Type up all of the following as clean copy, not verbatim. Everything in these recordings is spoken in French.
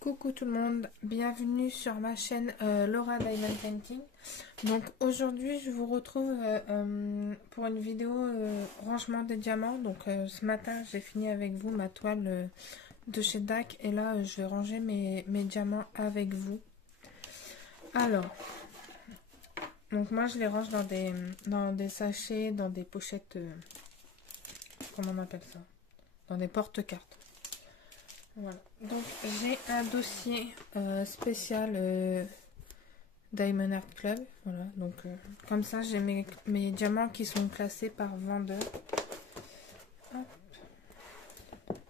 Coucou tout le monde, bienvenue sur ma chaîne Laura Diamond Painting. Donc aujourd'hui je vous retrouve pour une vidéo rangement des diamants. Donc ce matin j'ai fini avec vous ma toile de chez DAC et là je vais ranger mes diamants avec vous. Alors, donc moi je les range dans des sachets, dans des pochettes, comment on appelle ça, dans des porte-cartes. Voilà, donc j'ai un dossier spécial Diamond Art Club. Voilà, donc comme ça j'ai mes diamants qui sont classés par vendeur. Hop.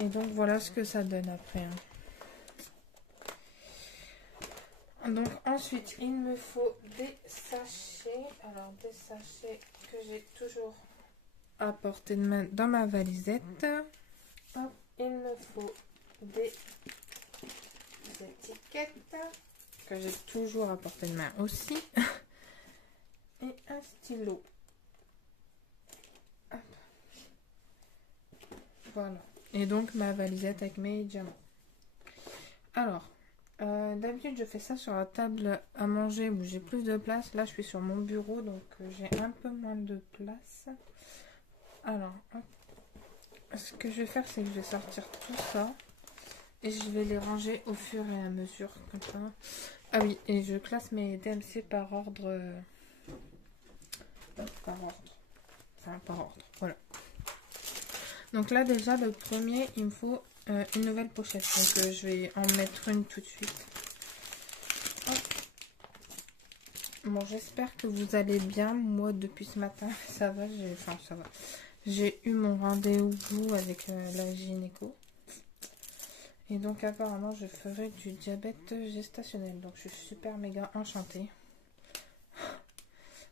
Et donc voilà ce que ça donne après. Donc ensuite il me faut des sachets. Alors des sachets que j'ai toujours à portée de main dans ma valisette. Hop, il me faut des étiquettes que j'ai toujours à portée de main aussi et un stylo. Hop. Voilà, et donc ma valisette avec mes diamants. Alors d'habitude je fais ça sur la table à manger où j'ai plus de place. Là je suis sur mon bureau donc j'ai un peu moins de place. Alors hop. Ce que je vais faire, c'est que je vais sortir tout ça et je vais les ranger au fur et à mesure comme ça. Ah oui, et je classe mes DMC par ordre, par ordre, voilà. Donc là déjà le premier, il me faut une nouvelle pochette, donc je vais en mettre une tout de suite. Hop. Bon, j'espère que vous allez bien. Moi depuis ce matin ça va, ça va. J'ai eu mon rendez-vous avec la gynéco. Et donc apparemment je ferai du diabète gestationnel. Donc je suis super méga enchantée.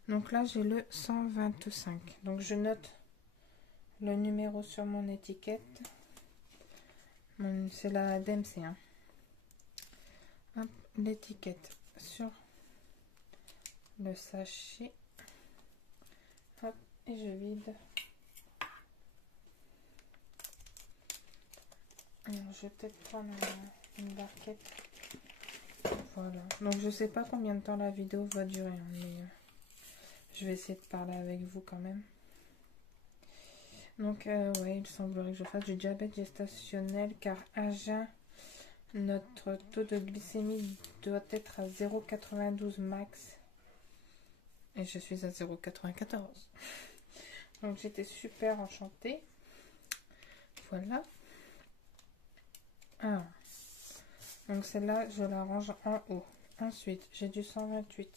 Donc là j'ai le 125. Donc je note le numéro sur mon étiquette. C'est la DMC. Hop, l'étiquette sur le sachet. Hop, et je vide. Alors, je vais peut-être prendre une barquette. Voilà. Donc, je sais pas combien de temps la vidéo va durer, mais je vais essayer de parler avec vous quand même. Donc, ouais, il semblerait que je fasse du diabète gestationnel car à jeun, notre taux de glycémie doit être à 0,92 max. Et je suis à 0,94. Donc, j'étais super enchantée. Voilà. Ah. Donc celle-là, je la range en haut. Ensuite, j'ai du 128.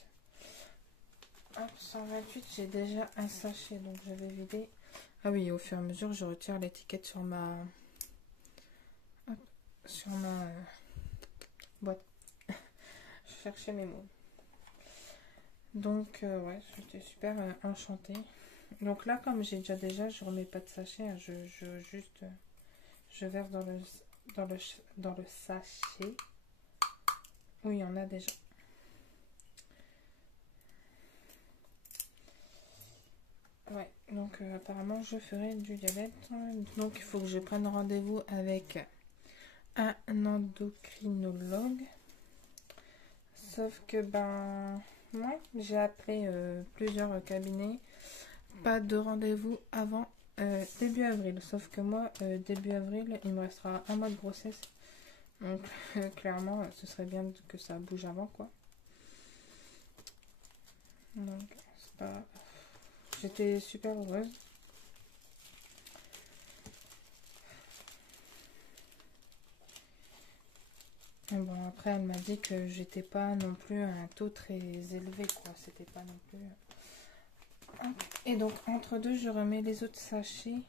Hop, 128, j'ai déjà un sachet, donc je vais vider. Ah oui, au fur et à mesure, je retire l'étiquette sur ma... Hop, sur ma boîte. Je cherchais mes mots. Donc, ouais, j'étais super enchantée. Donc là, comme j'ai déjà, je remets pas de sachet. Hein, je verse dans le sachet. Oui, il y en a déjà. Ouais, donc apparemment je ferai du diabète. Donc il faut que je prenne rendez-vous avec un endocrinologue. Sauf que ben moi j'ai appelé plusieurs cabinets. Pas de rendez-vous avant début avril. Sauf que moi début avril il me restera un mois de grossesse. Donc clairement ce serait bien que ça bouge avant quoi. Donc c'est pas... J'étais super heureuse. Et bon, après, elle m'a dit que j'étais pas non plus à un taux très élevé, quoi. C'était pas non plus... Et donc, entre deux, je remets les autres sachets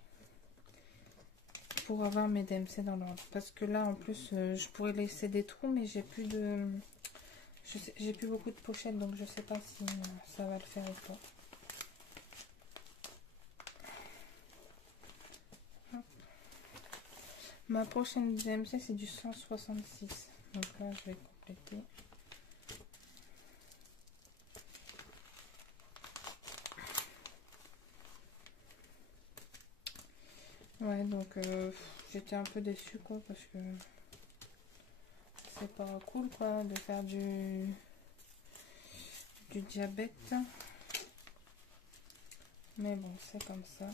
pour avoir mes DMC dans l'ordre. Parce que là, en plus, je pourrais laisser des trous, mais j'ai plus de... J'ai plus beaucoup de pochettes, donc je sais pas si ça va le faire ou pas. Ma prochaine DMC, c'est du 166. Donc là, je vais compléter. Ouais, donc j'étais un peu déçue, quoi, parce que c'est pas cool quoi de faire du diabète. Mais bon, c'est comme ça.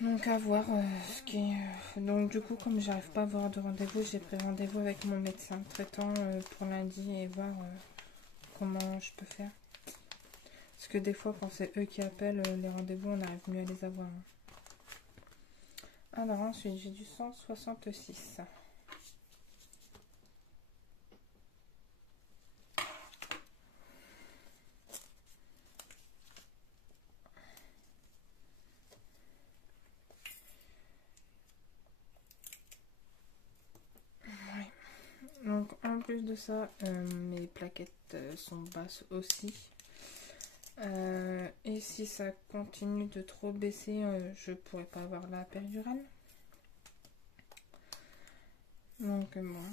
Donc à voir ce qui est... Donc du coup, comme j'arrive pas à avoir de rendez-vous, j'ai pris rendez-vous avec mon médecin traitant pour lundi et voir comment je peux faire. Parce que des fois, quand c'est eux qui appellent les rendez-vous, on arrive mieux à les avoir. Alors ensuite, j'ai du 166. Donc en plus de ça, mes plaquettes sont basses aussi. Et si ça continue de trop baisser, je pourrais pas avoir la péridurale. Donc bon.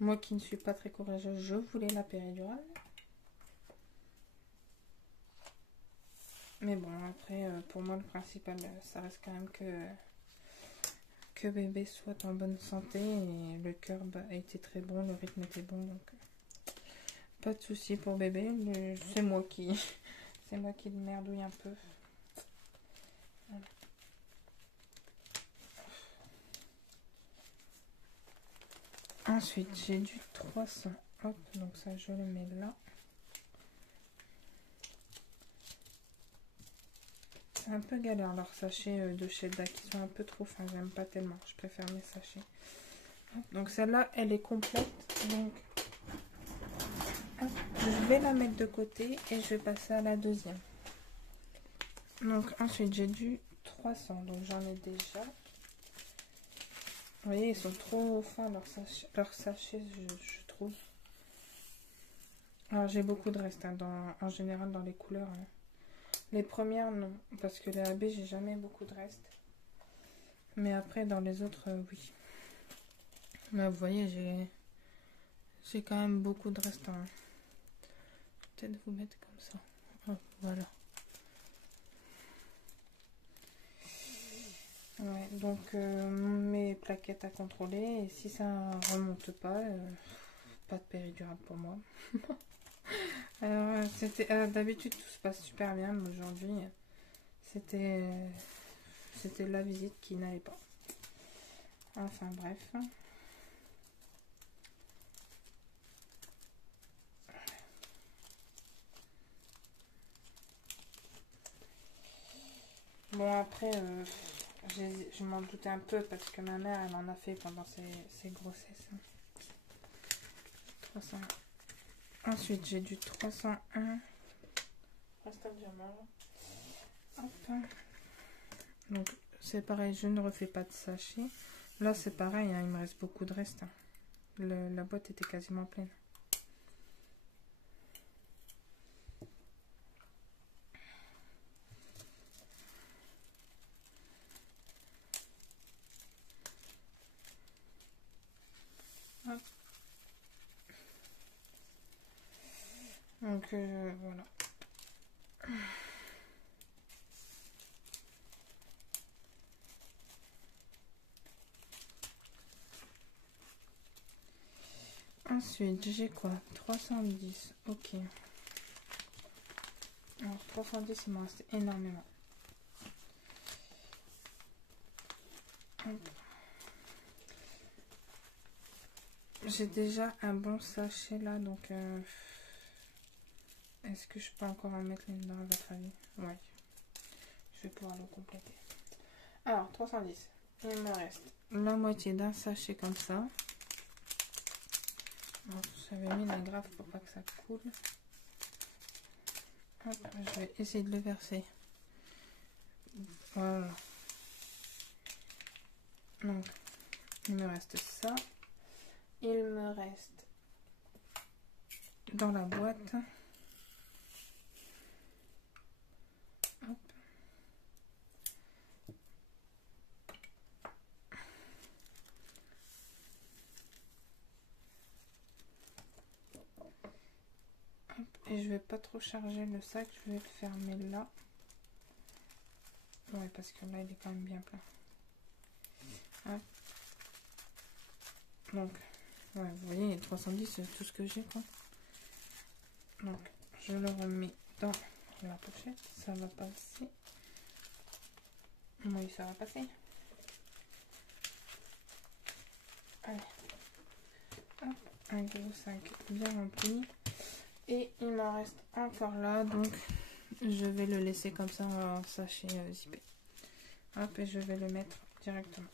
Moi qui ne suis pas très courageuse, je voulais la péridurale. Mais bon, après, pour moi, le principal, ça reste quand même que bébé soit en bonne santé. Et le cœur a été très bon, le rythme était bon. Donc, pas de souci pour bébé. C'est moi qui le merdouille un peu. Voilà. Ensuite, j'ai du 300. Hop, donc ça, je le mets là. C'est un peu galère leurs sachets de Sheda qui sont un peu trop fins. J'aime pas tellement. Je préfère mes sachets. Hop, donc celle-là, elle est complète. Donc, hop, je vais la mettre de côté et je vais passer à la deuxième. Donc ensuite, j'ai du 300. Donc j'en ai déjà. Vous voyez, ils sont trop fins leurs sachets, je trouve. Alors j'ai beaucoup de reste hein, en général dans les couleurs. Hein. Les premières non, parce que les AB j'ai jamais beaucoup de reste. Mais après dans les autres oui. Mais vous voyez j'ai quand même beaucoup de reste. Hein. Peut-être vous mettre comme ça. Hop, voilà. Ouais, donc mes plaquettes à contrôler et si ça remonte pas, pas de péridurale pour moi. Alors c'était d'habitude tout se passe super bien, mais aujourd'hui c'était la visite qui n'allait pas. Enfin bref. Bon après je m'en doutais un peu parce que ma mère elle en a fait pendant ses grossesses. 300. Ensuite j'ai du 301. Reste un diamant. Hop. Donc c'est pareil, je ne refais pas de sachet. Là c'est pareil, hein, il me reste beaucoup de reste. Hein. La boîte était quasiment pleine. Hop. Donc voilà. Ensuite, j'ai quoi? 310. Ok. Alors, 310, il m'en reste énormément. J'ai déjà un bon sachet là, donc est-ce que je peux encore en mettre une dans votre avis? Oui. Je vais pouvoir le compléter. Alors, 310. Il me reste la moitié d'un sachet comme ça. J'avais mis la graffe pour pas que ça coule. Hop, je vais essayer de le verser. Voilà. Donc, il me reste ça. Il me reste dans la boîte. Hop. Et je vais pas trop charger le sac, je vais le fermer là. Ouais, parce que là, il est quand même bien plein. Hop. Donc, ouais, vous voyez, il y a 310, c'est tout ce que j'ai, quoi. Donc, je le remets dans la pochette. Ça va passer. Oui, ça va passer. Allez. Hop, un gros sac bien rempli. Et il m'en reste encore là, donc je vais le laisser comme ça en sachet zippé. Hop, et je vais le mettre directement.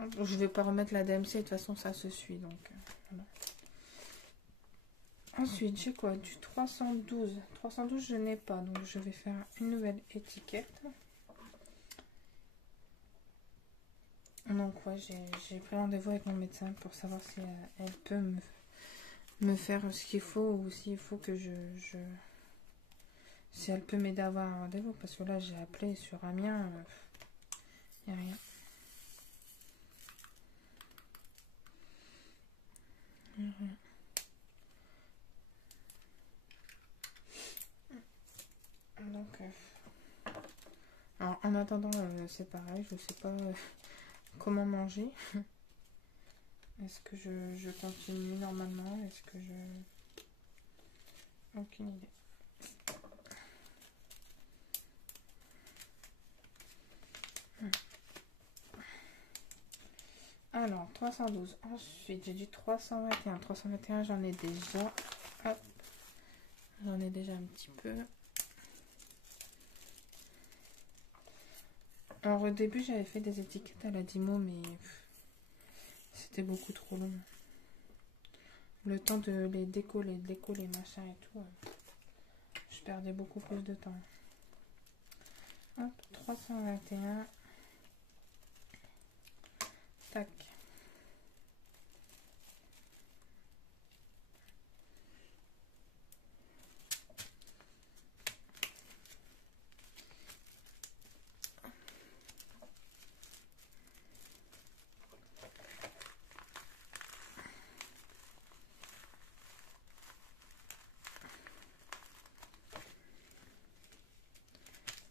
Hop, je vais pas remettre la DMC, de toute façon ça se suit, donc voilà. Ensuite, j'ai quoi? Du 312. 312, je n'ai pas, donc je vais faire une nouvelle étiquette. Donc ouais, j'ai pris rendez-vous avec mon médecin pour savoir si elle peut me faire ce qu'il faut, ou s'il faut que si elle peut m'aider à avoir un rendez-vous, parce que là j'ai appelé sur Amiens, il n'y a rien. Donc alors, en attendant, c'est pareil, je sais pas comment manger. Est-ce que je continue normalement? Est-ce que je... Aucune idée. Alors, 312. Ensuite, j'ai du 321. 321, j'en ai déjà. Hop. J'en ai déjà un petit peu. Alors, au début, j'avais fait des étiquettes à la Dymo, mais c'était beaucoup trop long. Le temps de les décoller, machin et tout, je perdais beaucoup plus de temps. Hop, 321. Tac.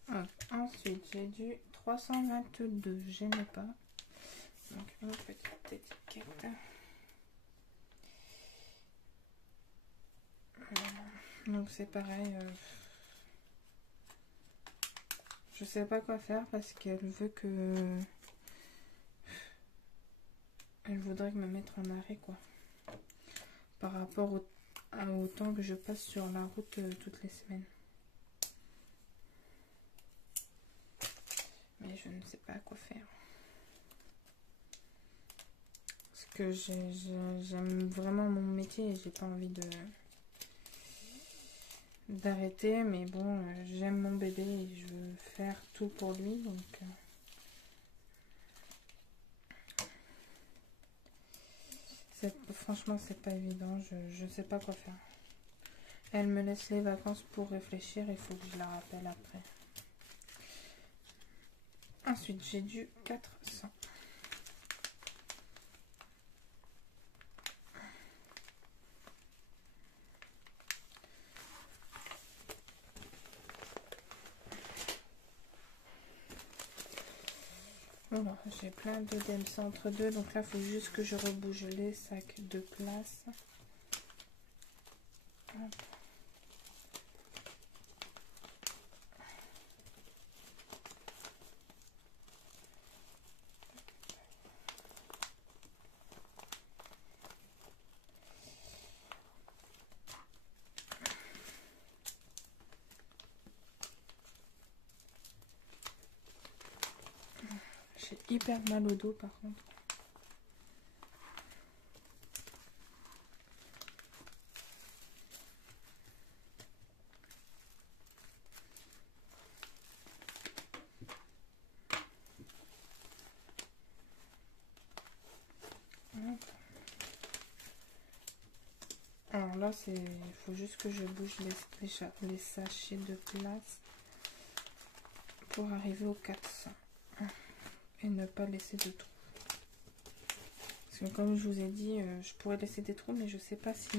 Hop. Ensuite, j'ai du 322. Je n'ai pas. Donc, une petite étiquette. Voilà. Donc, c'est pareil. Je sais pas quoi faire parce qu'elle veut que... Elle voudrait me mettre en arrêt, quoi. Par rapport au temps que je passe sur la route toutes les semaines. Mais je ne sais pas quoi faire. Parce que j'aime vraiment mon métier et j'ai pas envie d'arrêter. Mais bon, j'aime mon bébé et je veux faire tout pour lui. Donc... franchement, c'est pas évident. Je sais pas quoi faire. Elle me laisse les vacances pour réfléchir. Il faut que je la rappelle après. Ensuite, j'ai du 400. Voilà, j'ai plein de DMC entre deux. Donc là, il faut juste que je rebouge les sacs de place. Hop. J'ai hyper mal au dos par contre. Alors là, il faut juste que je bouge les sachets de place pour arriver aux 400 et ne pas laisser de trous. Parce que comme je vous ai dit, je pourrais laisser des trous, mais je sais pas si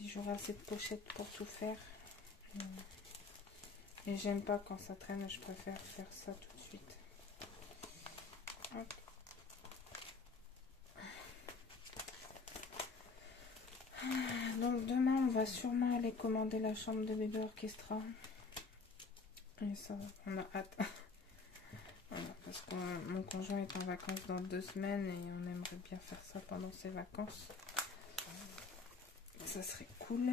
si j'aurai assez de pochettes pour tout faire. Et j'aime pas quand ça traîne, je préfère faire ça tout de suite. Hop. Donc demain on va sûrement aller commander la chambre de bébé orchestra. Et ça, on a hâte. Voilà, parce que mon conjoint est en vacances dans 2 semaines et on aimerait bien faire ça pendant ses vacances. Ça serait cool.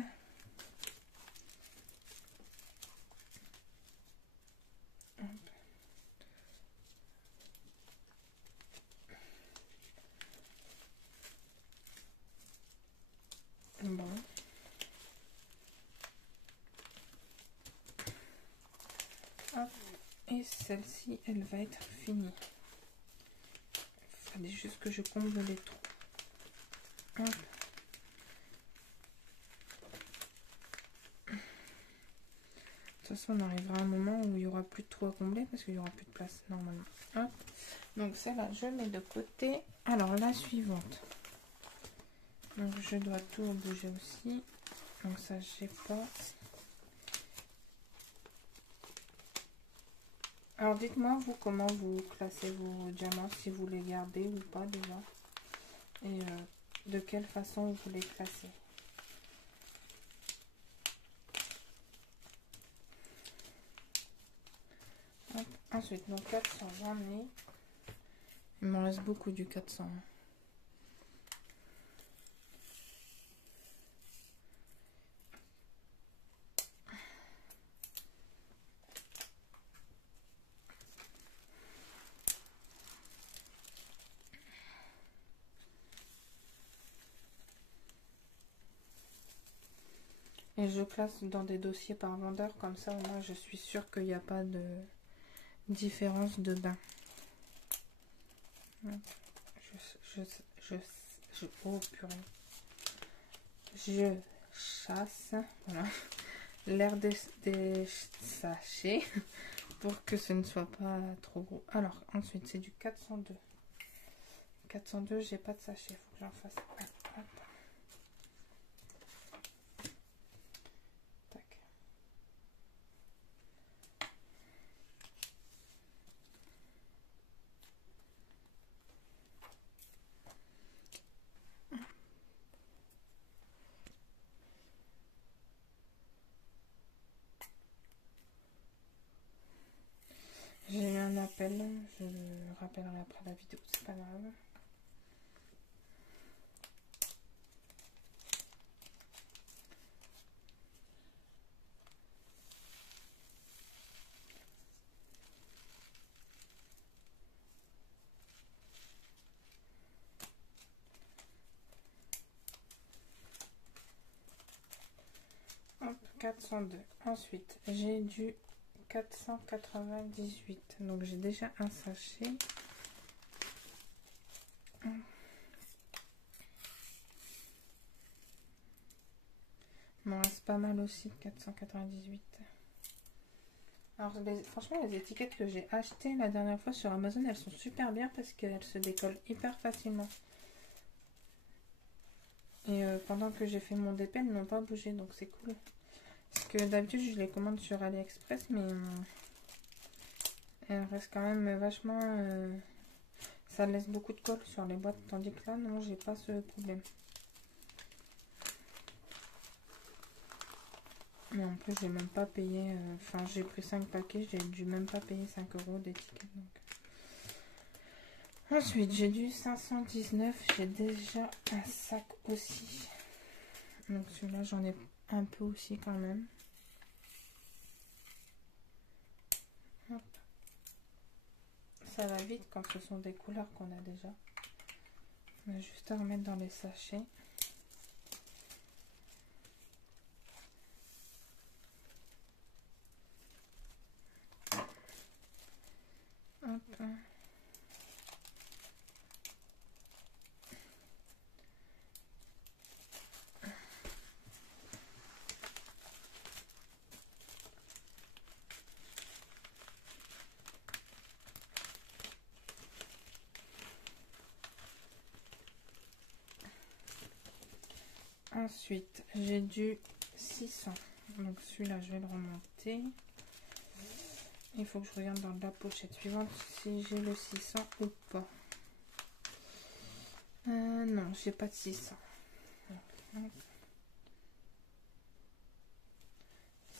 Bon. Hop. Et celle-ci, elle va être finie. Il fallait juste que je comble les trous. Hop. De toute façon, on arrivera à un moment où il n'y aura plus de trous à combler parce qu'il n'y aura plus de place normalement. Hop. Donc celle-là, je mets de côté. Alors la suivante. Donc je dois tout bouger aussi. Donc ça, j'ai pas. Alors dites-moi vous comment vous classez vos diamants, si vous les gardez ou pas déjà. Et de quelle façon vous les classez. Hop. Ensuite, donc 400, j'en ai. Il m'en reste beaucoup du 400. Et je classe dans des dossiers par vendeur, comme ça au moins je suis sûre qu'il n'y a pas de différence de bain. Oh purée. Je chasse, voilà, l'air des sachets pour que ce ne soit pas trop gros. Alors ensuite c'est du 402. 402, j'ai pas de sachet, faut que j'en fasse un. Hop. Tac. J'ai eu un appel, je le rappellerai après la vidéo, c'est pas grave. Hop, 402. Ensuite, j'ai du 498. Donc, j'ai déjà un sachet. Bon, c'est pas mal aussi, 498. Alors, franchement, les étiquettes que j'ai achetées la dernière fois sur Amazon, elles sont super bien parce qu'elles se décollent hyper facilement. Et pendant que j'ai fait mon DP, elles n'ont pas bougé, donc c'est cool. Parce que d'habitude, je les commande sur AliExpress, mais elles restent quand même vachement... ça laisse beaucoup de colle sur les boîtes, tandis que là, non, j'ai pas ce problème. Mais en plus, j'ai même pas payé... Enfin, j'ai pris 5 paquets, j'ai dû même pas payer 5 € d'étiquette. Donc. Ensuite, j'ai du 519. J'ai déjà un sac aussi. Donc celui-là, j'en ai un peu aussi quand même. Hop. Ça va vite quand ce sont des couleurs qu'on a déjà. On a juste à remettre dans les sachets. Hop. Ensuite, j'ai du 600. Donc celui-là, je vais le remonter. Il faut que je regarde dans la pochette suivante si j'ai le 600 ou pas. Non, j'ai pas de 600. Donc,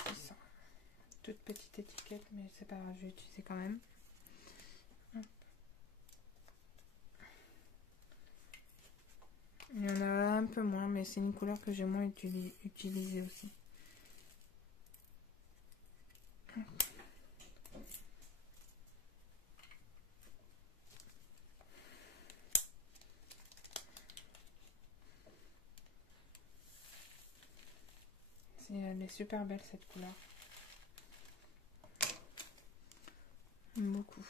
600. Toute petite étiquette, mais c'est pas grave, je vais utiliser quand même. Il y en a un peu moins, mais c'est une couleur que j'ai moins utilisée aussi. Elle est super belle cette couleur. Beaucoup.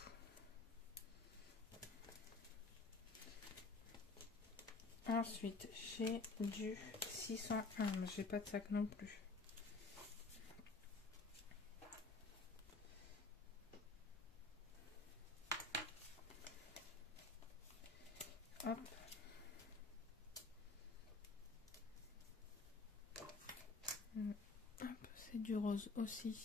Ensuite, j'ai du 601. J'ai pas de sac non plus. Hop. Hop, c'est du rose aussi.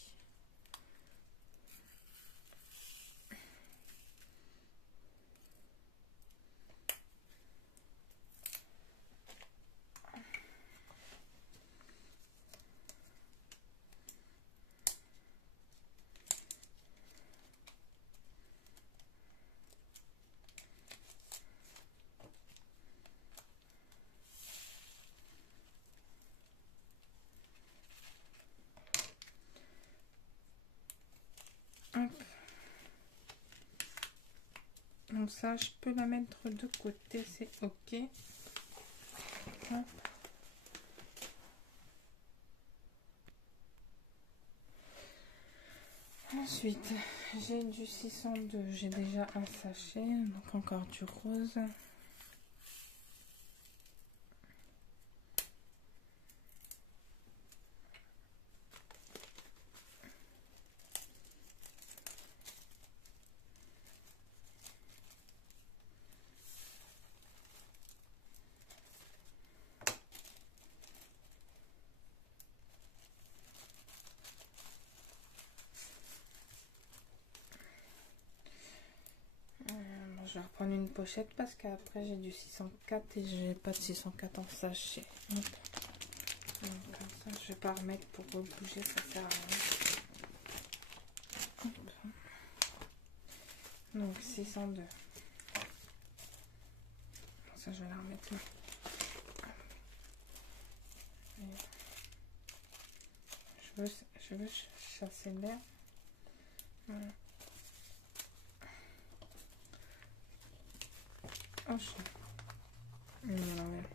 Hop. Donc ça, je peux la mettre de côté, c'est ok. Hop. Ensuite, j'ai du 602. J'ai déjà un sachet, donc encore du rose. Je vais reprendre une pochette parce qu'après j'ai du 604 et j'ai pas de 604 en sachet. Hop. Donc, comme ça, je vais pas remettre pour rebouger, ça sert à rien. Hop. Donc 602. Ça, je vais la remettre là. Je veux chasser l'air. Voilà. Oh, je vais l'enlever.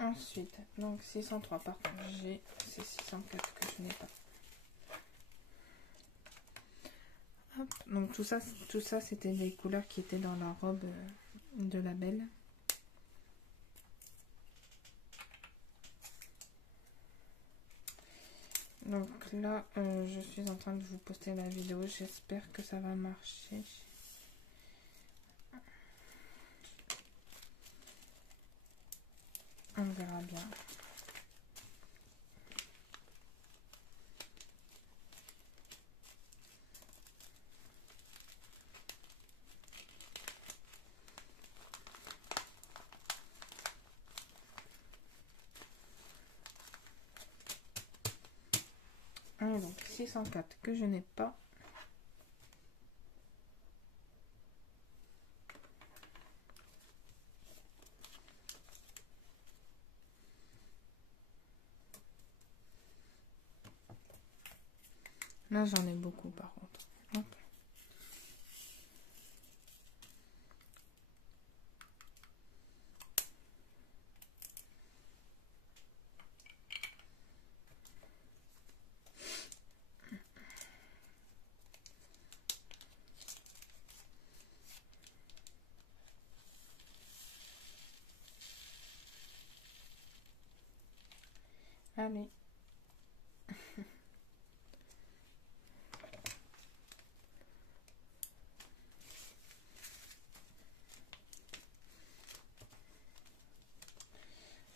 Ensuite, donc 603 par contre, j'ai ces 604 que je n'ai pas. Hop. Donc tout ça c'était des couleurs qui étaient dans la robe de la belle. Donc là, je suis en train de vous poster la vidéo, j'espère que ça va marcher. On verra bien. Et donc 604 que je n'ai pas. Là j'en ai beaucoup par contre. Hop. Allez.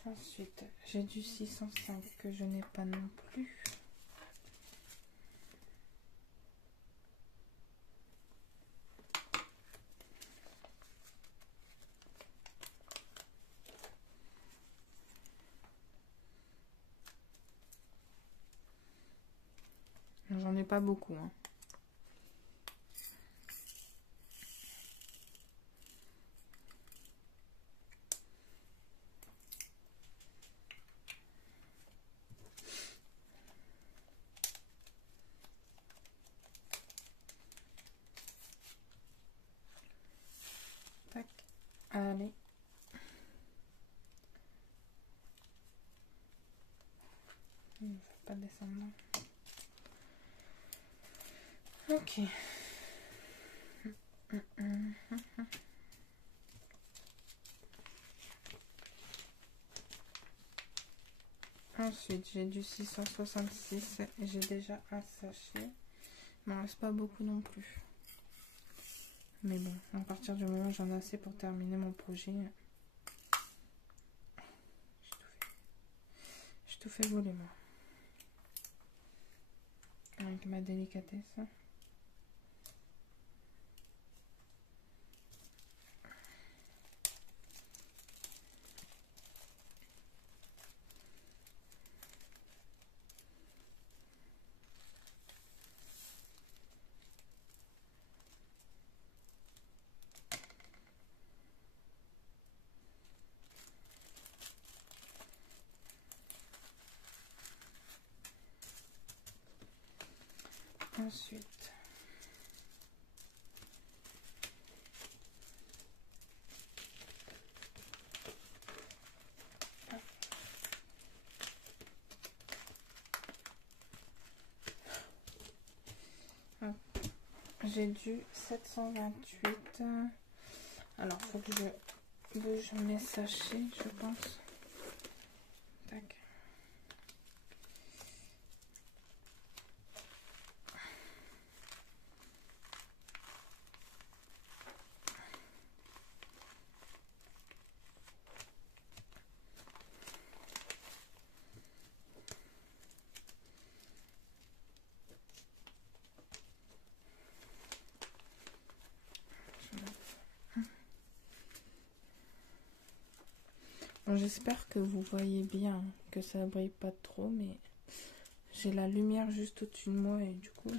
Ensuite, j'ai du 605 que je n'ai pas non plus. J'en ai pas beaucoup, hein. Tac. Allez. Il ne faut pas descendre. Ok. Ensuite, j'ai du 666 et j'ai déjà un sachet. Il m'en reste pas beaucoup non plus. Mais bon, à partir du moment où j'en ai assez pour terminer mon projet, j'ai tout fait voler moi. Avec ma délicatesse. Ensuite, j'ai du 728. Alors, faut que je bouge mes sachets, je pense. Tac. Bon, j'espère que vous voyez bien, que ça brille pas trop, mais j'ai la lumière juste au-dessus de moi et du coup...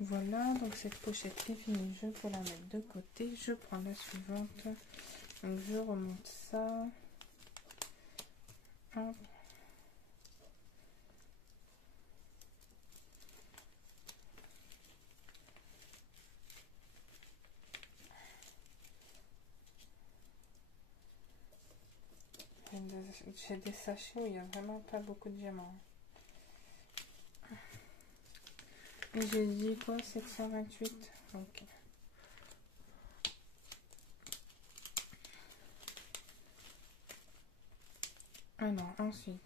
Voilà, donc cette pochette est finie, je peux la mettre de côté. Je prends la suivante. Donc je remonte ça. Hop. J'ai des sachets où il n'y a vraiment pas beaucoup de diamants. Et j'ai dit quoi, 728? Ok. Alors, ensuite,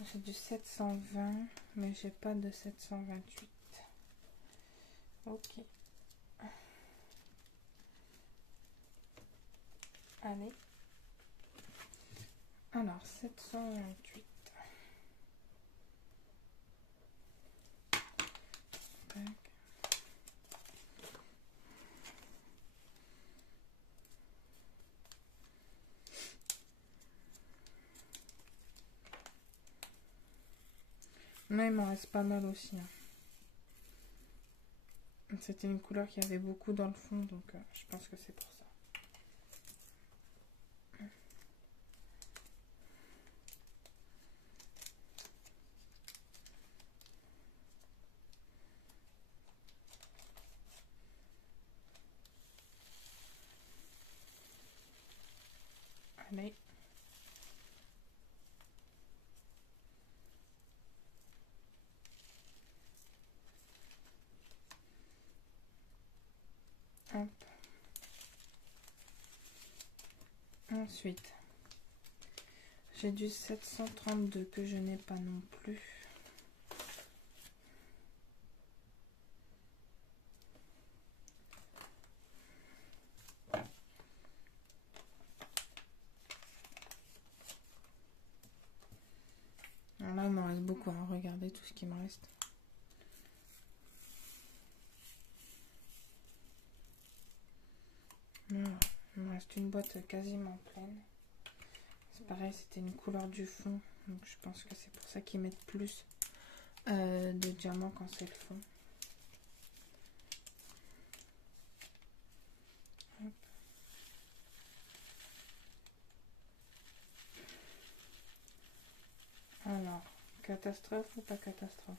j'ai du 720, mais j'ai pas de 728. Ok. Allez. Alors, 728. Tac. Mais il m'en reste pas mal aussi. C'était une couleur qui avait beaucoup dans le fond, donc je pense que c'est pour ça. Allez. Hop. Ensuite, J'ai du 732 que je n'ai pas non plus. Alors là, il m'en reste beaucoup. Hein. Regardez tout ce qui me reste. Voilà. Il me reste une boîte quasiment pleine. C'est pareil, c'était une couleur du fond. Donc je pense que c'est pour ça qu'ils mettent plus de diamants quand c'est le fond. Hop. Alors, catastrophe ou pas catastrophe?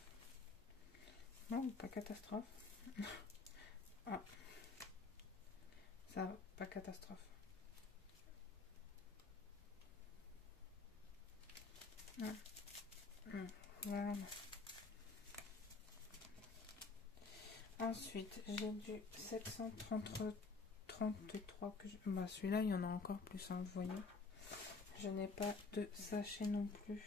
Non, pas catastrophe. Ah, ça va, pas catastrophe. Voilà. Ensuite, j'ai du 733 que je... Bah, celui-là, il y en a encore plus, hein, vous voyez. Je n'ai pas de sachet non plus.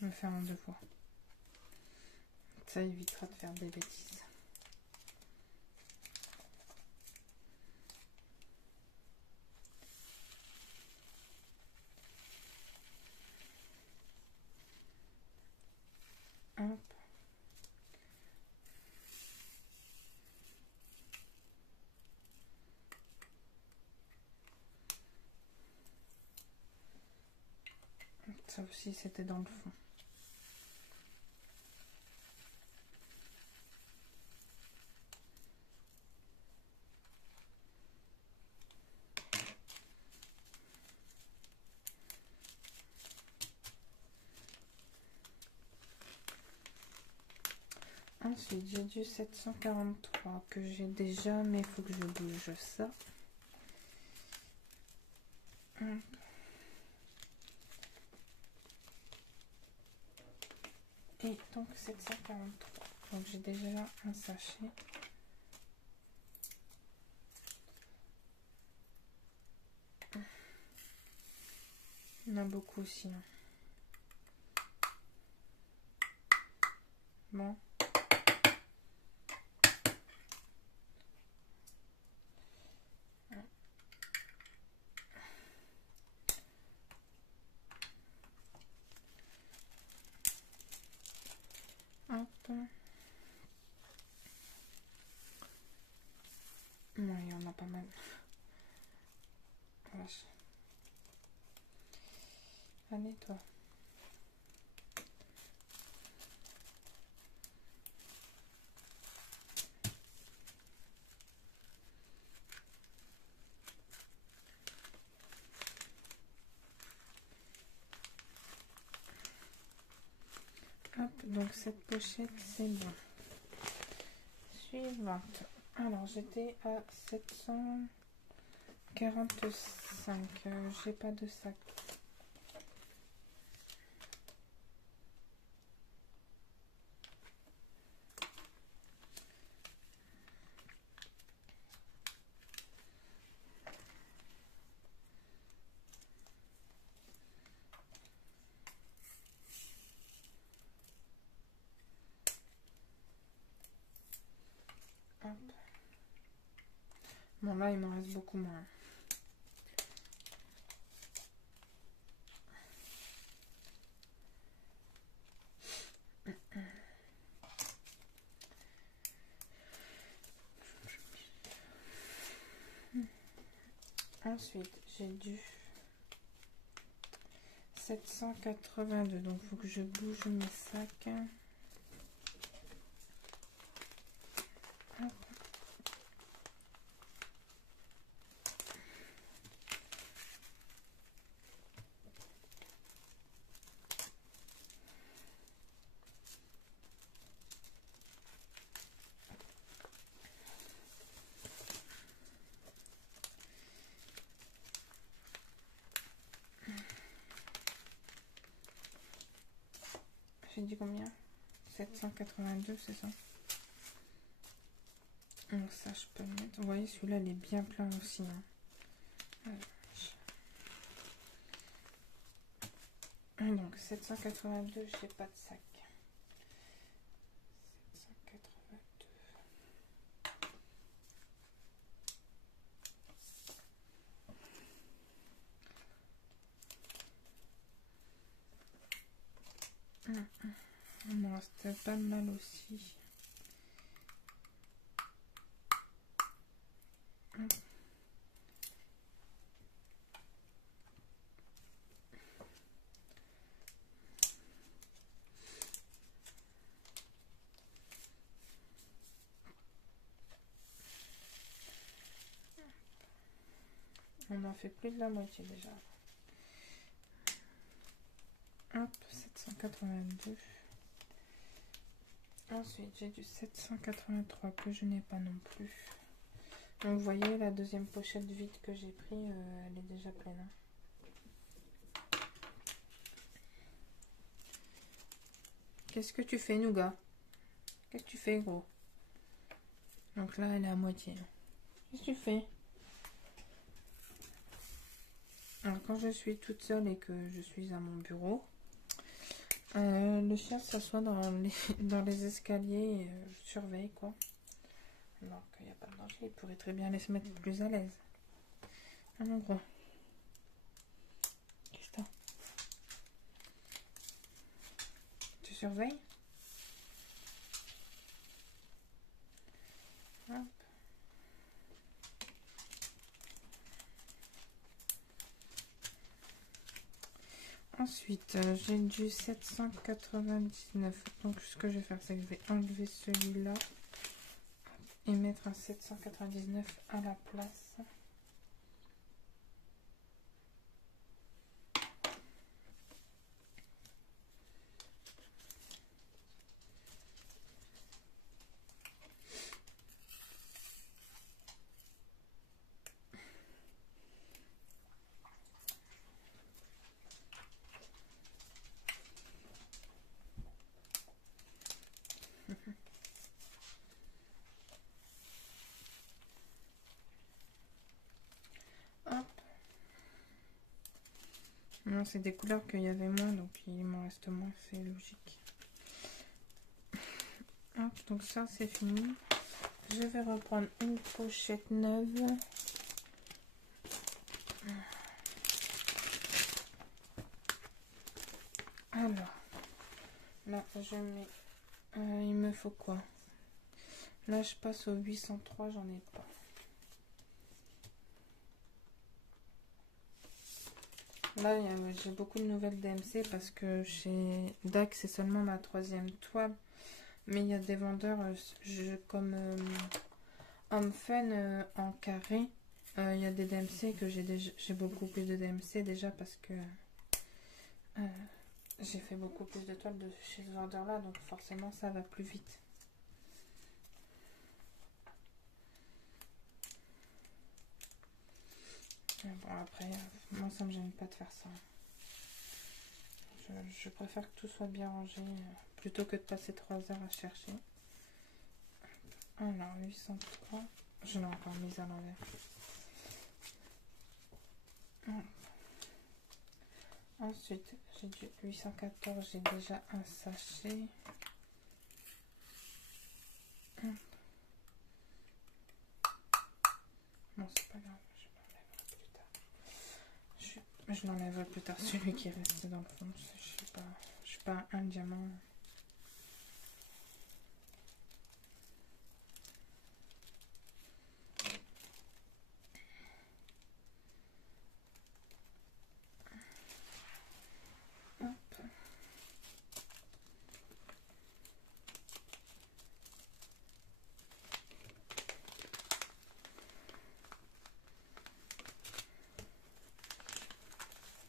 Je vais faire en deux fois. Ça évitera de faire des bêtises. Hop. Ça aussi, c'était dans le fond. Ensuite, j'ai du 743 que j'ai déjà, mais il faut que je bouge ça. Et donc 743. Donc j'ai déjà un sachet. Il y en a beaucoup aussi. Hein. Bon. Hop. Non, il y en a pas mal. Vache. Allez, toi. Hop, donc cette pochette, c'est bon. Suivante. Alors, j'étais à 745. J'ai pas de sac. Hop. Bon, là, il m'en reste beaucoup moins. Ensuite, j'ai du 782. Donc, il faut que je bouge mes sacs. Hop. j'ai dit combien? 782, c'est ça? Donc ça, je peux le mettre. Vous voyez, celui-là, il est bien plein aussi. Hein. Donc 782, j'ai pas de sac. 782. Il me reste pas mal aussi. On en fait plus de la moitié déjà. Hop, 782. Ensuite, j'ai du 783 que je n'ai pas non plus. Donc, vous voyez, la deuxième pochette vide que j'ai pris, elle est déjà pleine. Hein. Qu'est-ce que tu fais, Nougat? Qu'est-ce que tu fais, gros? Donc là, elle est à moitié. Qu'est-ce que tu fais? Alors, quand je suis toute seule et que je suis à mon bureau, le chien s'assoit dans les escaliers et surveille, quoi. Alors qu'il n'y a pas de danger, il pourrait très bien aller se mettre plus à l'aise. Ah mon gros. Qu'est-ce que t'as? Tu surveilles? Hop. Ensuite, j'ai du 799. Donc, ce que je vais faire, c'est que je vais enlever celui-là et mettre un 799 à la place. Hop. Non, c'est des couleurs qu'il y avait moins, donc il m'en reste moins, c'est logique. Hop, donc ça c'est fini. Je vais reprendre une pochette neuve. Alors, là je mets... il me faut quoi? Là je passe au 803, j'en ai pas. Là j'ai beaucoup de nouvelles DMC parce que chez DAC c'est seulement ma 3e toile. Mais il y a des vendeurs comme Homme Fun en carré. Il y a des DMC que j'ai beaucoup plus de DMC déjà parce que j'ai fait beaucoup plus de toiles de chez ce vendeur là, donc forcément ça va plus vite. Bon après, moi ça me gêne pas de faire ça. Je préfère que tout soit bien rangé plutôt que de passer 3 heures à chercher. Alors 803, je l'ai encore mise à l'envers. Ensuite, j'ai du 814, j'ai déjà un sachet. Bon, c'est pas grave, je l'enlèverai plus tard. Celui qui reste dans le fond, je suis pas un diamant.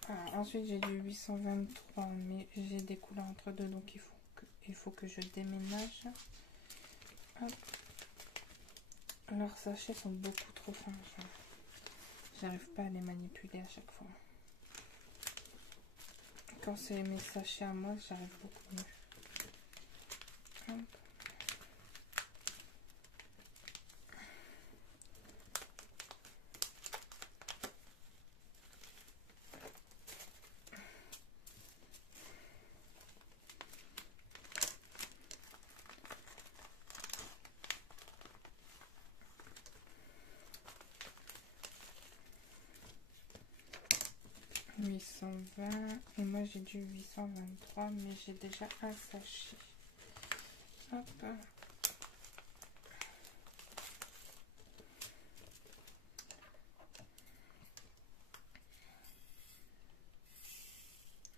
Alors, ensuite j'ai du 823, mais j'ai des couleurs entre deux, donc il faut que je déménage. Hop. Leurs sachets sont beaucoup trop fins. J'arrive pas à les manipuler à chaque fois. Quand c'est mes sachets à moi, j'arrive beaucoup mieux. 820 et moi j'ai du 823, mais j'ai déjà un sachet. Hop.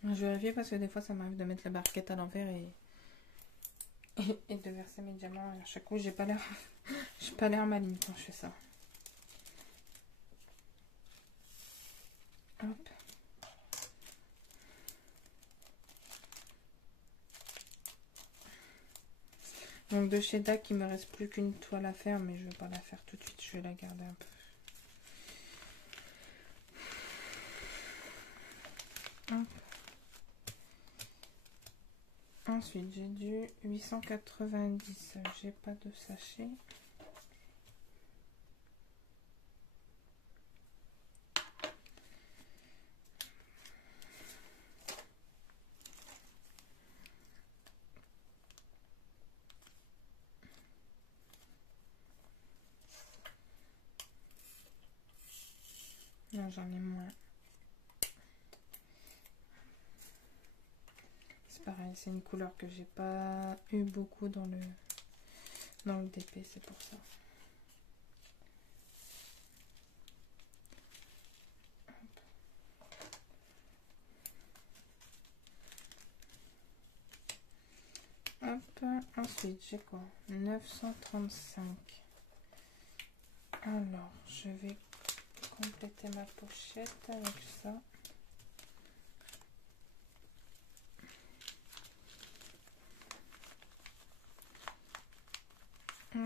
Je vérifie parce que des fois ça m'arrive de mettre la barquette à l'envers et de verser mes diamants. À chaque coup, j'ai pas l'air maligne quand je fais ça. Hop. Donc de chez DAC, il me reste plus qu'une toile à faire, mais je vais pas la faire tout de suite, je vais la garder un peu. Hop. Ensuite, j'ai du 890, j'ai pas de sachet. Non, j'en ai moins. C'est pareil, c'est une couleur que j'ai pas eu beaucoup dans le DP, c'est pour ça. Hop, ensuite j'ai quoi? 935. Alors, je vais compléter ma pochette avec ça.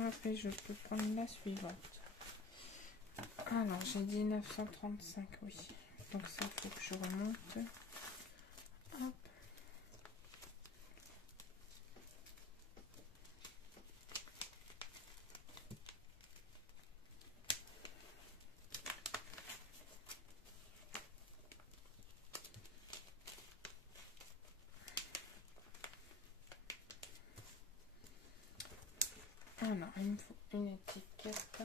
Après, je peux prendre la suivante. Alors, j'ai dit 935, oui. Donc ça, il faut que je remonte. Hop. Alors, il me faut une étiquette.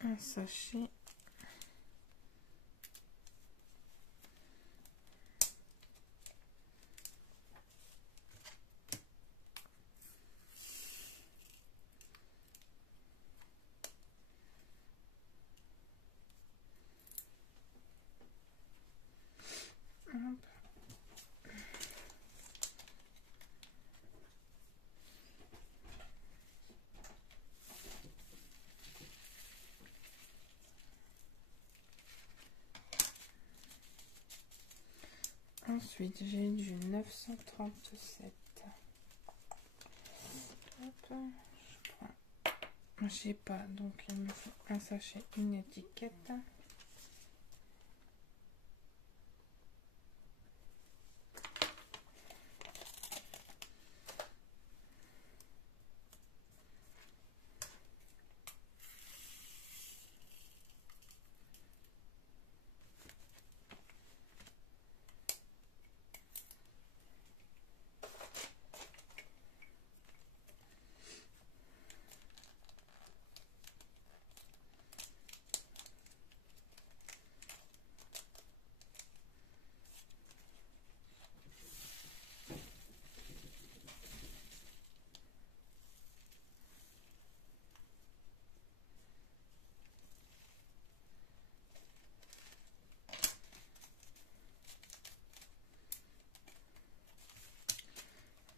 Un sachet. Hop. Ensuite, j'ai du 937. Hop, je prends. J'ai pas, donc il me faut un sachet, une étiquette.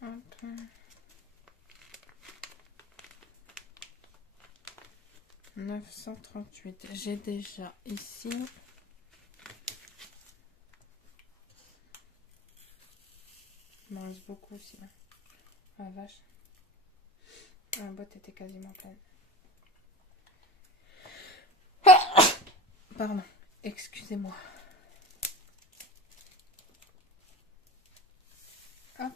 Hop. « 938. J'ai déjà ici. Il m'en reste beaucoup aussi. Hein. Ah la vache. La boîte était quasiment pleine. Pardon. Excusez-moi. Hop.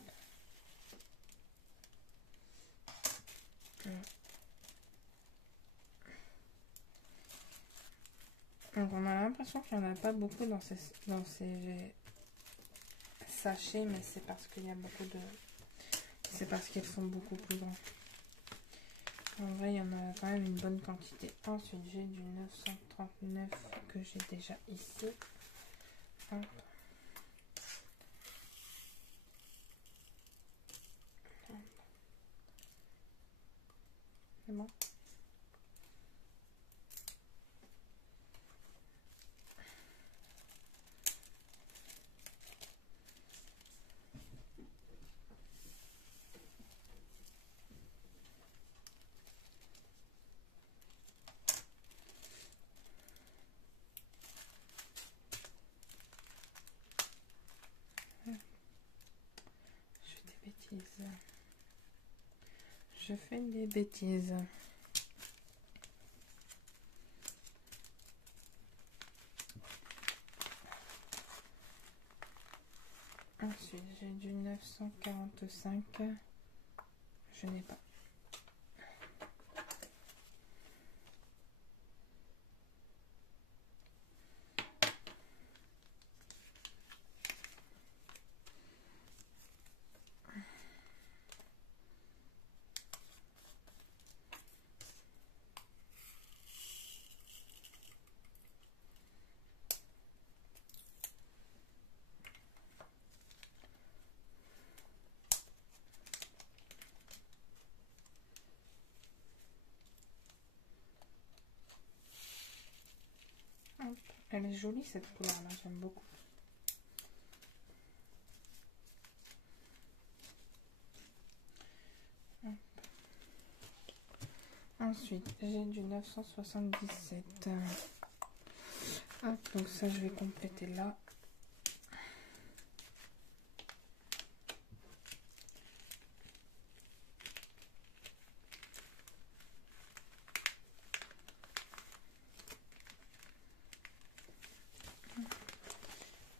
Donc on a l'impression qu'il n'y en a pas beaucoup dans ces sachets, mais c'est parce qu'il y a beaucoup de... C'est parce qu'elles sont beaucoup plus grands. En vrai, il y en a quand même une bonne quantité. Ensuite, j'ai du 939 que j'ai déjà ici. Hop. C'est bon. Je fais des bêtises. Ensuite, j'ai du 945. Je n'ai pas. Hop. Elle est jolie cette couleur là, j'aime beaucoup. Hop. Ensuite, j'ai du 977. Hop, donc ça je vais compléter là.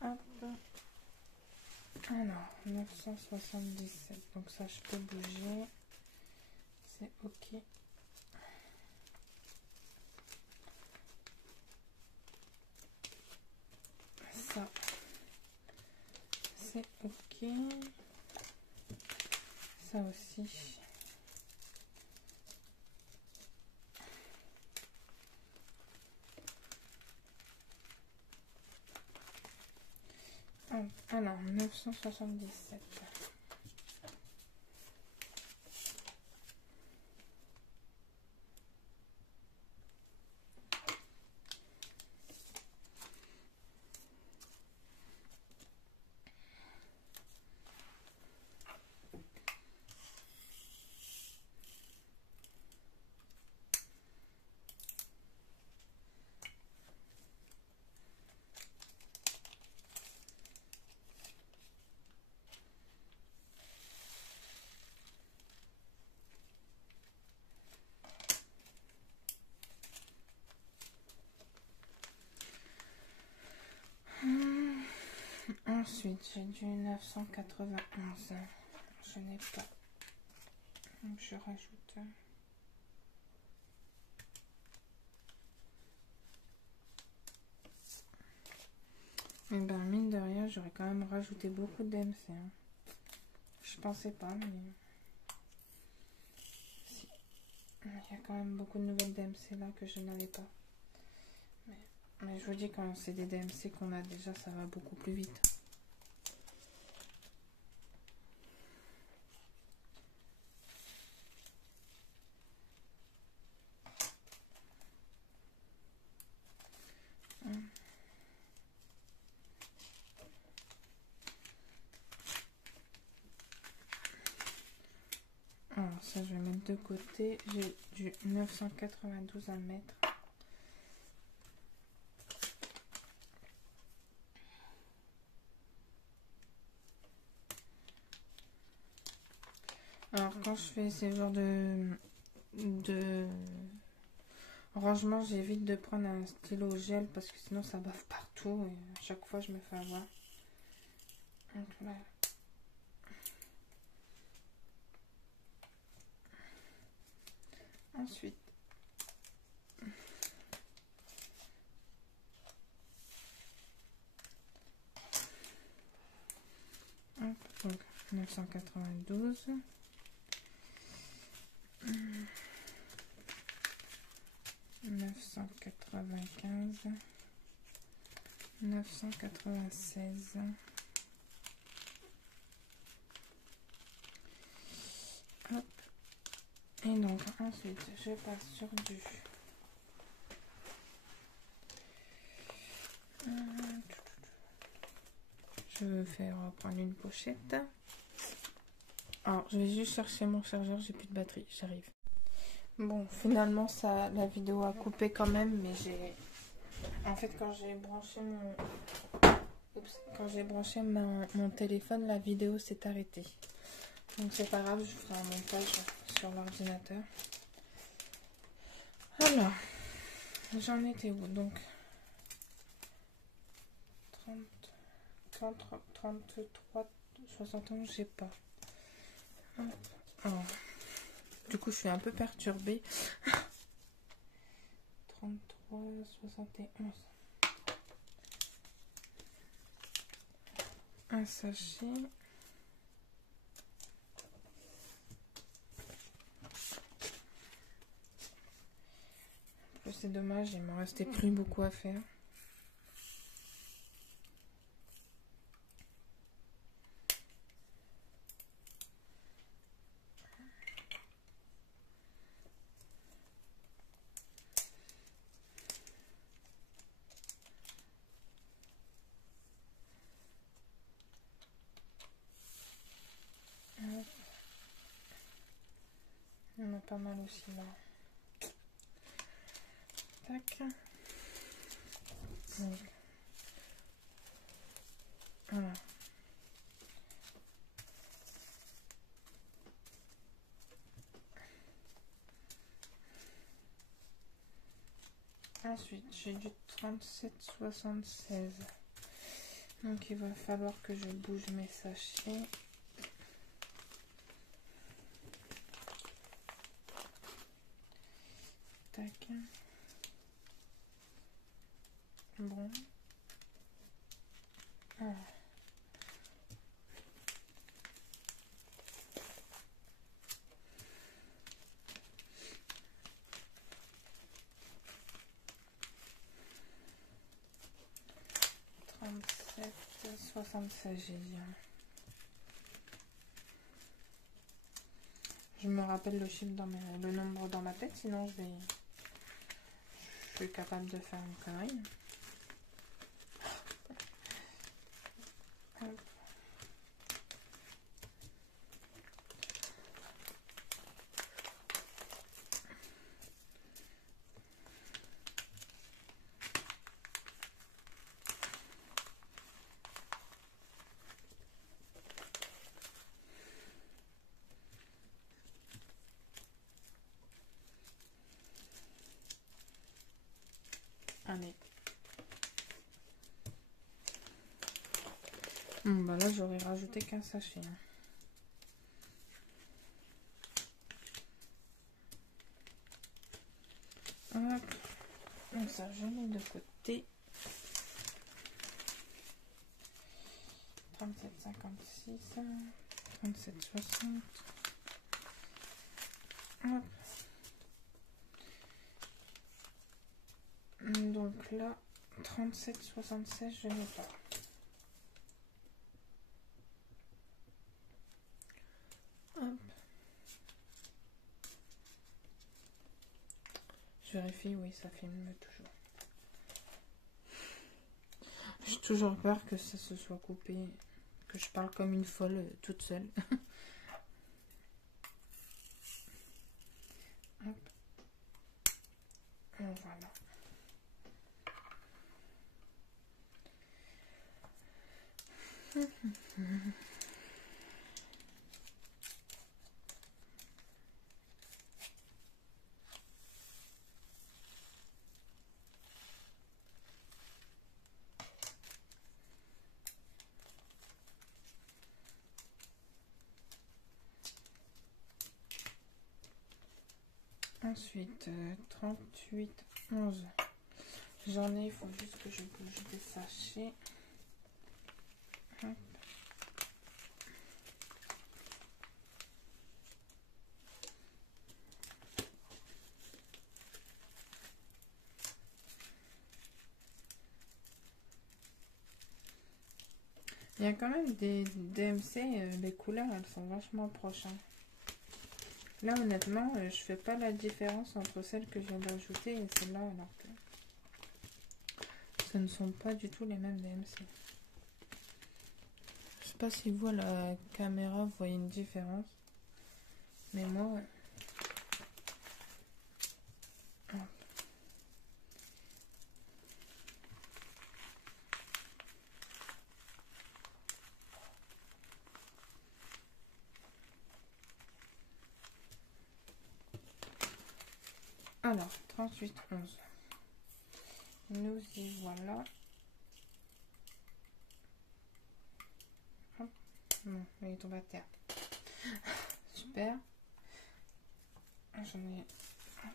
Hop. Alors, 977. Donc ça je peux bouger. C'est ok. Ça, c'est ok. Ça aussi. Alors, 977. Ensuite, j'ai du 991. Je n'ai pas. Donc, je rajoute. Et ben, mine de rien, j'aurais quand même rajouté beaucoup d'MC. Hein. Je pensais pas, mais... Si. Il y a quand même beaucoup de nouvelles DMC là que je n'avais pas. Mais je vous dis, quand c'est des DMC qu'on a déjà, ça va beaucoup plus vite. Alors ça, je vais mettre de côté. J'ai du 992 à mettre. Alors quand je fais ces genres de rangement, j'évite de prendre un stylo gel parce que sinon ça bave partout et à chaque fois je me fais avoir. Donc là. Ensuite, 992. 995. 996. Hop. Et donc ensuite je passe sur du je vais faire prendre une pochette. Alors je vais juste chercher mon chargeur, j'ai plus de batterie, j'arrive. Bon, finalement ça, la vidéo a coupé quand même, mais j'ai en fait quand j'ai branché mon téléphone, la vidéo s'est arrêtée. Donc c'est pas grave, je ferai un montage sur l'ordinateur. Alors, j'en étais où? Donc 33, 71, j'ai pas. Alors, du coup, je suis un peu perturbée. 33, 71. Un sachet. C'est dommage, il m'en restait plus beaucoup à faire. Il y en a pas mal aussi là. Tac. Donc, voilà. Ensuite, j'ai du 37,76. Donc, il va falloir que je bouge mes sachets. Tac. Bon. Ah. Trente-sept, 76, j'ai dit. Je me rappelle le chiffre le nombre dans ma tête, sinon je suis capable de faire une connerie. Hop. Allez. Bah là, j'aurais rajouté qu'un sachet. Hop. Donc ça, je mets de côté. 37,56. 37,60. Hop. Donc là, 37,76, je n'ai pas. Hop. Je vérifie, oui, ça filme toujours. J'ai toujours peur que ça se soit coupé, que je parle comme une folle toute seule. Hop. Et voilà. Ensuite, 38, 11. J'en ai, il faut juste que je bouge des sachets. Hop. Il y a quand même des DMC, les couleurs, elles sont vachement proches. Hein. Là, honnêtement, je fais pas la différence entre celles que je viens d'ajouter et celles-là, alors que ce ne sont pas du tout les mêmes DMC. Je sais pas si vous, à la caméra, vous voyez une différence. Mais moi, ouais. Alors, 38-11. Nous y voilà. Hop. Non, il est tombé à terre. Super. J'en ai... Hop.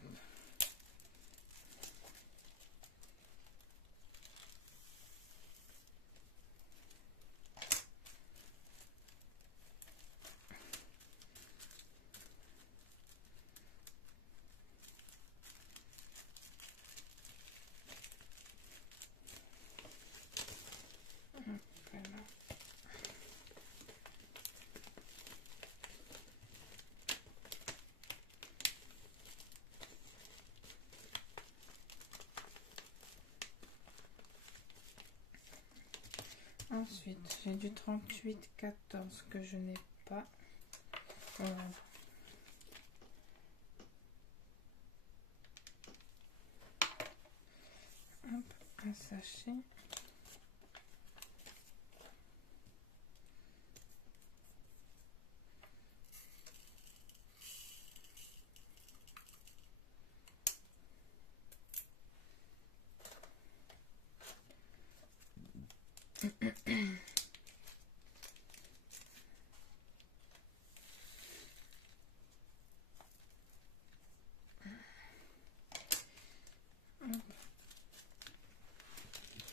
Ensuite, j'ai du 38-14 que je n'ai pas. Voilà. Hop, un sachet.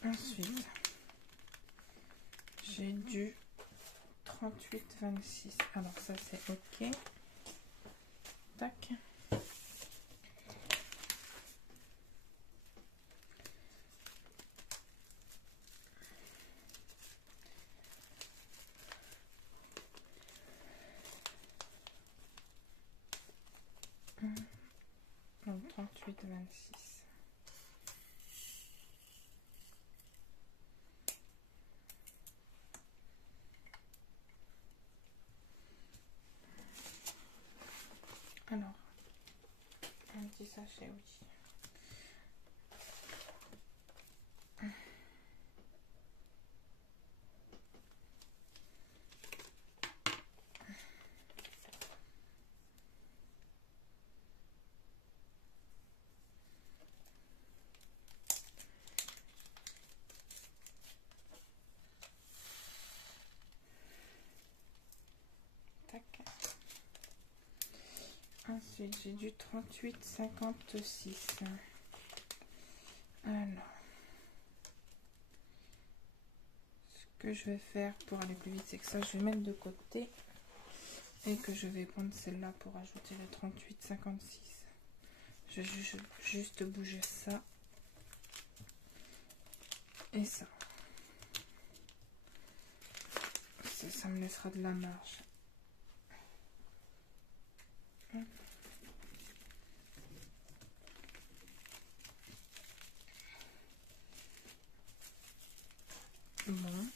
Ensuite, j'ai du 38-26. Alors ça c'est ok. Tac. Donc 38-26. Alors, un petit sachet aussi. Tac. Ensuite, j'ai du 38-56. Alors, ce que je vais faire pour aller plus vite, c'est que ça, je vais mettre de côté et que je vais prendre celle-là pour ajouter le 38-56. Je vais juste bouger ça et ça. Ça me laissera de la marge. Bon.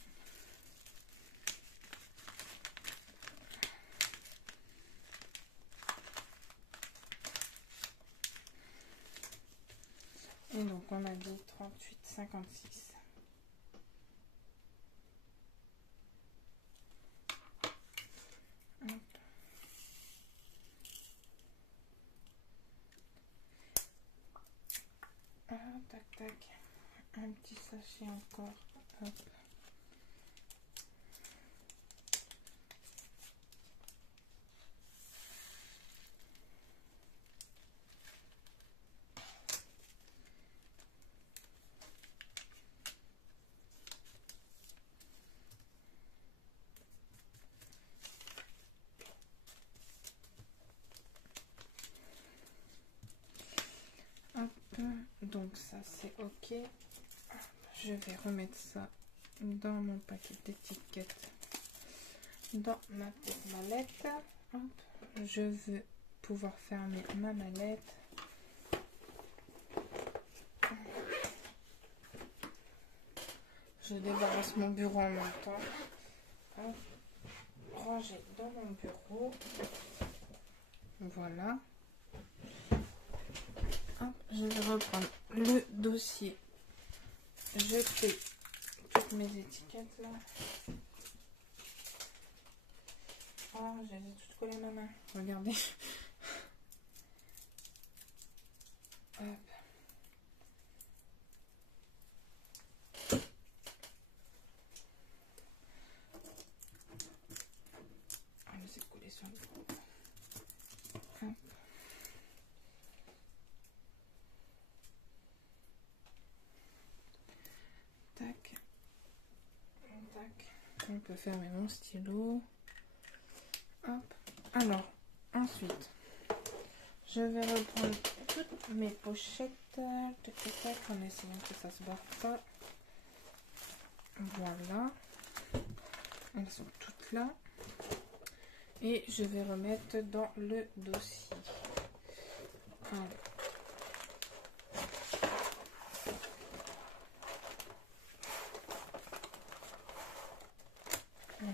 Et donc on a dit 38-56. Ah, tac tac. Un petit sachet encore. Hop. Donc ça c'est ok. Je vais remettre ça dans mon paquet d'étiquettes, dans ma petite mallette. Hop. Je veux pouvoir fermer ma mallette. Je débarrasse mon bureau en même temps. Hop. Ranger dans mon bureau. Voilà. Hop. Je vais reprendre le dossier. Je fais toutes mes étiquettes là. Oh, j'ai toutes collées ma main. Regardez. Hop. Ah, mais c'est collé sur le bureau. Hop. Tac. Tac. On peut fermer mon stylo. Hop. Alors, ensuite, je vais reprendre toutes mes pochettes. Tac, tac, tac, en essayant que ça se barre pas. Voilà. Elles sont toutes là. Et je vais remettre dans le dossier. Voilà.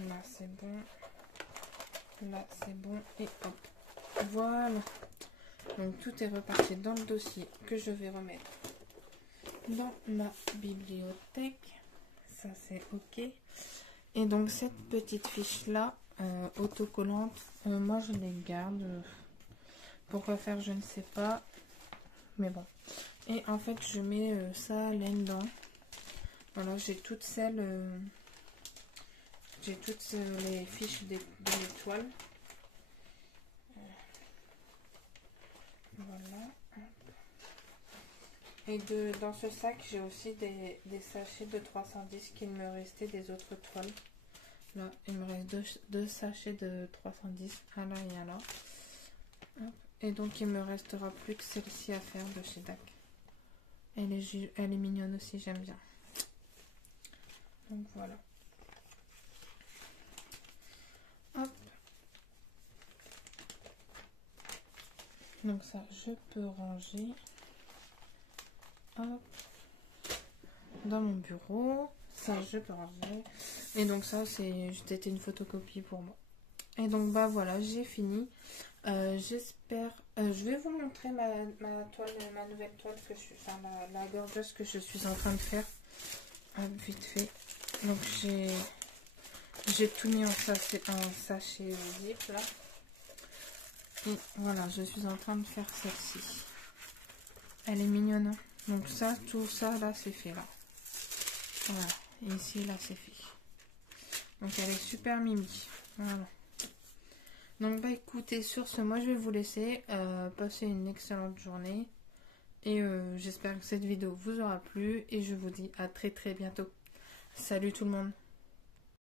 Là, c'est bon. Là, c'est bon. Et hop. Voilà. Donc, tout est reparti dans le dossier que je vais remettre dans ma bibliothèque. Ça, c'est OK. Et donc, cette petite fiche-là, autocollante, moi, je les garde. Pourquoi faire, je ne sais pas. Mais bon. Et en fait, je mets ça là-dedans. Voilà, j'ai toutes celles... j'ai toutes les fiches de l'étoile. Voilà. Et dans ce sac, j'ai aussi des sachets de 310 qu'il me restait des autres toiles. Là, il me reste deux sachets de 310. Ah là et là. Hop. Et donc, il me restera plus que celle-ci à faire de chez DAC. Elle est mignonne aussi, j'aime bien. Donc, voilà. Hop. Donc ça, je peux ranger. Hop. Dans mon bureau. Ça, je peux ranger. Et donc ça, c'était une photocopie pour moi. Et donc, bah voilà, j'ai fini. J'espère... je vais vous montrer ma toile, ma nouvelle toile que je suis... Enfin, la gorgeuse que je suis en train de faire. Hop, vite fait. Donc, j'ai tout mis en sachet zip, là. Et voilà, je suis en train de faire celle-ci. Elle est mignonne. Hein, donc ça, tout ça, là, c'est fait, là. Voilà. Et ici, là, c'est fait. Donc, elle est super mimi. Voilà. Donc, bah, écoutez, sur ce, moi, je vais vous laisser. Passer une excellente journée. Et j'espère que cette vidéo vous aura plu. Et je vous dis à très, très bientôt. Salut tout le monde.